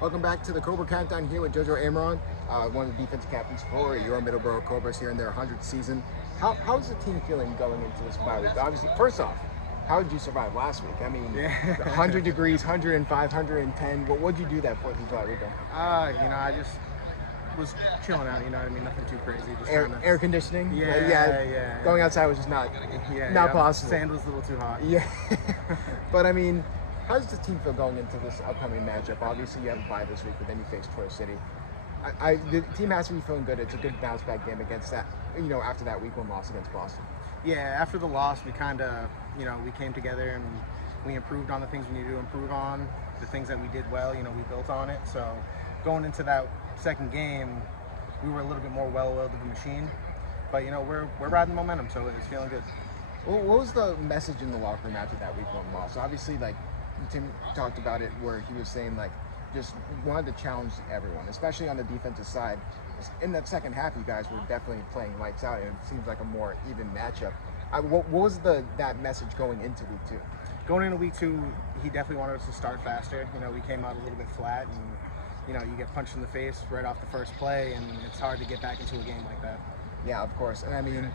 Welcome back to the Cobra Countdown here with Joe Amaral, one of the defensive captains for your Middleborough Cobras here in their 100th season. How's the team feeling going into this bye week? Obviously, first off, how did you survive last week? I mean, 100 degrees, 105, 110. What did you do that 4th of July weekend? I just was chilling out. You know what I mean? Nothing too crazy. Just Air conditioning. Yeah. Going outside was just not possible. Sand was a little too hot. Yeah, but I mean, how does the team feel going into this upcoming matchup? Obviously, you have a bye this week, but then you face Troy City. The team has to be feeling good. It's a good bounce back game against that. After that week 1 loss against Boston. Yeah, after the loss, we kind of, we came together and we improved on the things we needed to improve on. The things that we did well, we built on it. So going into that second game, we were a little bit more well-oiled of a machine. But we're riding the momentum, so it's feeling good. Well, what was the message in the locker room after that week 1 loss? Obviously, Tim talked about it where he was saying just wanted to challenge everyone, especially on the defensive side. In that second half, you guys were definitely playing lights out, and it seems like a more even matchup. What was that message going into week 2? Going into week 2, he definitely wanted us to start faster. We came out a little bit flat, and you get punched in the face right off the first play, and it's hard to get back into a game like that. Yeah, of course. And I mean,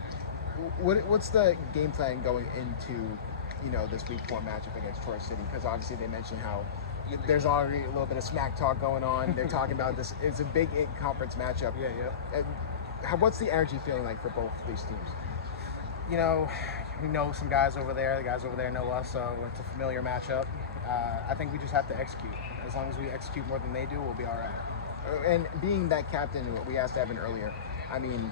what's the game plan going into this week 4 matchup against Troy City? Because obviously they mentioned how there's already a little bit of smack talk going on. They're talking about this. It's a big conference matchup. Yeah. What's the energy feeling like for both of these teams? We know some guys over there. The guys over there know us, so it's a familiar matchup. I think we just have to execute. As long as we execute more than they do, we'll be all right. And being that captain, we asked Evan earlier, I mean,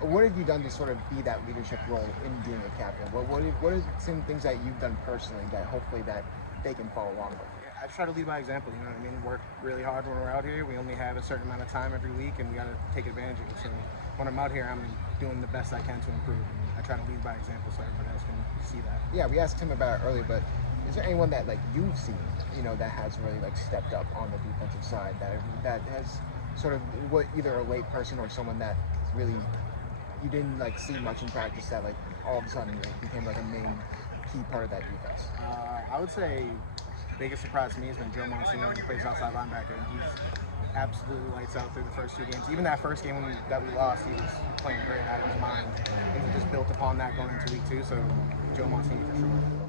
what have you done to sort of be that leadership role in being a captain? What are some things that you've done personally that hopefully that they can follow along with? I try to lead by example, you know what I mean? Work really hard when we're out here. We only have a certain amount of time every week, and we got to take advantage of it. So when I'm out here, I'm doing the best I can to improve. And I try to lead by example so everybody else can see that. Yeah, we asked him about it earlier, but is there anyone that you've seen, that has really stepped up on the defensive side that has sort of either a late person or someone that really you didn't see much in practice that all of a sudden became a main key part of that defense? I would say the biggest surprise to me has been Joe Amaral. He plays outside linebacker, and he's absolutely lights out through the first 2 games. Even that first game that we lost, he was playing great out of his mind, and he just built upon that going into week 2. So Joe Amaral for sure.